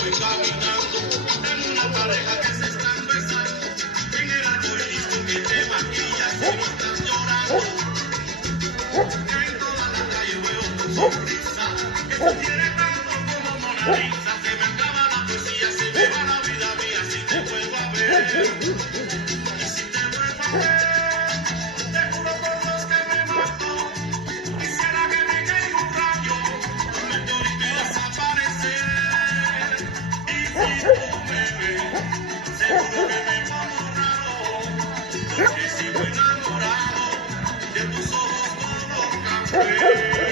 voy caminando en una pareja que se están besando. En el arcoíris con que te maquillas y no estás llorando. En toda la calle veo tu sonrisa, que te quiere tanto como Mona Lisa. Se me acaba la poesía, se me va la vida mía si te vuelvo a ver. Y si te vuelvo a ver, te juro por los que me mató. Quisiera que me caiga un rayo, un meteorito y desaparecer. Y si tú me ves, seguro que me pongo raro, porque sigo enamorado de tus ojos color café.